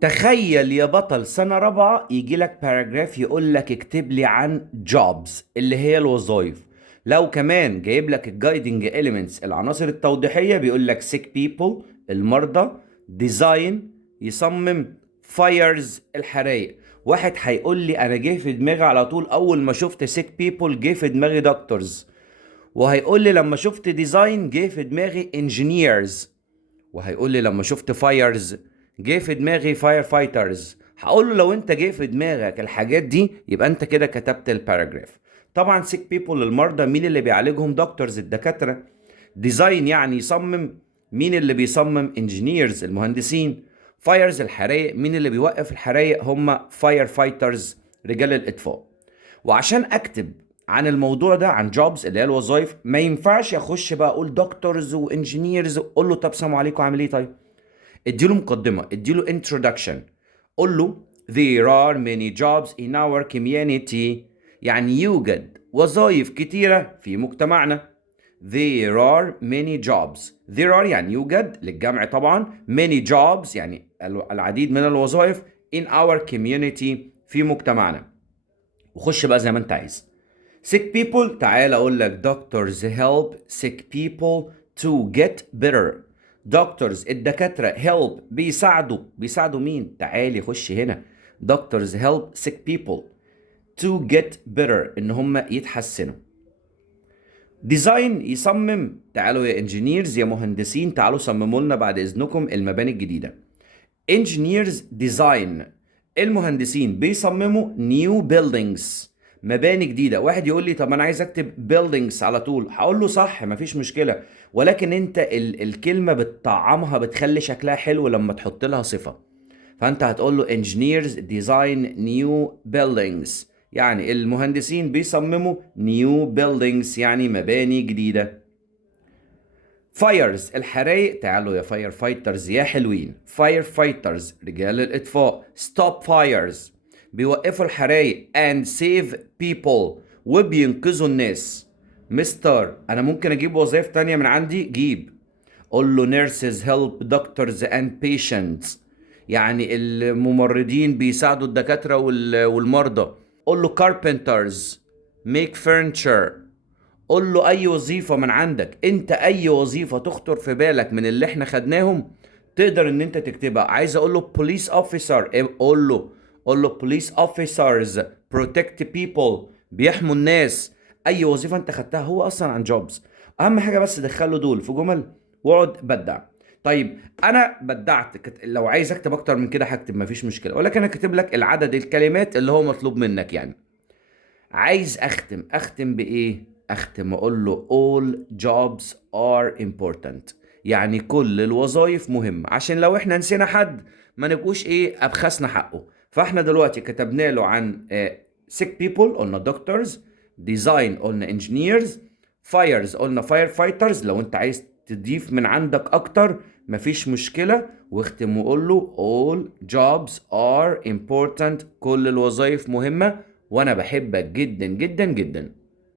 تخيل يا بطل سنة رابعة يجي لك باراجراف يقول لك اكتب لي عن jobs اللي هي الوظائف. لو كمان جايب لك الجايدنج elements العناصر التوضيحية بيقول لك sick people المرضى، design يصمم، fires الحرايق. واحد هيقول لي انا جه في دماغي على طول اول ما شفت sick people جه في دماغي doctors، وهيقول لي لما شفت design جه في دماغي engineers، وهيقول لي لما شفت فايرز جه في دماغي فاير فايترز. هقول له لو انت جه في دماغك الحاجات دي يبقى انت كده كتبت الباراجراف. طبعا سيك بيبول المرضى، مين اللي بيعالجهم؟ دكتورز الدكاترة. ديزاين يعني يصمم، مين اللي بيصمم؟ انجينيرز المهندسين. فايرز الحرايق، مين اللي بيوقف الحرايق؟ هم فاير فايترز رجال الاطفاء. وعشان اكتب عن الموضوع ده عن جوبز اللي هي الوظائف ما ينفعش اخش بقى اقول دكتورز وانجينيرز. قول له طب سلام عليكم عامل ايه؟ طيب اديله مقدمه، اديله introduction. قول له there are many jobs in our community، يعني يوجد وظائف كتيره في مجتمعنا. there are many jobs. there are يعني يوجد للجمع طبعا، many jobs يعني العديد من الوظائف in our community في مجتمعنا. وخش بقى زي ما انت عايز. sick people، تعال اقول لك doctors help sick people to get better. doctors الدكاترة، help بيساعدوا مين؟ تعالي خش هنا. doctors help sick people to get better ان هم يتحسنوا. design يصمم، تعالوا يا engineers يا مهندسين تعالوا صمموا لنا بعد اذنكم المباني الجديدة. engineers design، المهندسين بيصمموا new buildings مباني جديدة. واحد يقول لي طب انا عايز اكتب buildings على طول، هقول له صح مفيش مشكلة، ولكن انت الكلمة بتطعمها بتخلي شكلها حلو لما تحط لها صفة. فانت هتقول له engineers design new buildings، يعني المهندسين بيصمموا new buildings يعني مباني جديدة. فايرز الحرايق، تعالوا يا فاير فايترز يا حلوين. فاير فايترز رجال الاطفاء. ستوب فايرز بيوقفوا الحرايق and save people وبينقذوا الناس. مستر انا ممكن اجيب وظائف تانية من عندي؟ جيب. قول له nurses help doctors and patients، يعني الممرضين بيساعدوا الدكاترة والمرضى. قول له carpenters make furniture. قول له اي وظيفة من عندك انت، اي وظيفة تخطر في بالك من اللي احنا خدناهم تقدر ان انت تكتبها. عايز اقول له police officer، قول له police officers protect people بيحموا الناس. اي وظيفة انت خدتها هو اصلا عن جوبز. اهم حاجة بس دخله دول في جمل واقعد بدع. طيب انا بدعت، لو عايز اكتب اكتر من كده هكتب مفيش مشكلة، ولكن انا كاتب لك العدد الكلمات اللي هو مطلوب منك يعني. عايز اختم بايه؟ اختم اقول له all jobs are important، يعني كل الوظائف مهمة عشان لو احنا نسينا حد ما نبقوش ايه ابخسنا حقه. فاحنا دلوقتي كتبنا له عن sick people قلنا doctors، design قلنا engineers، fires قلنا fire fighters. لو انت عايز تضيف من عندك اكتر مفيش مشكلة، واختم وقول له all jobs are important، كل الوظائف مهمة، وانا بحبك جدا جدا جدا.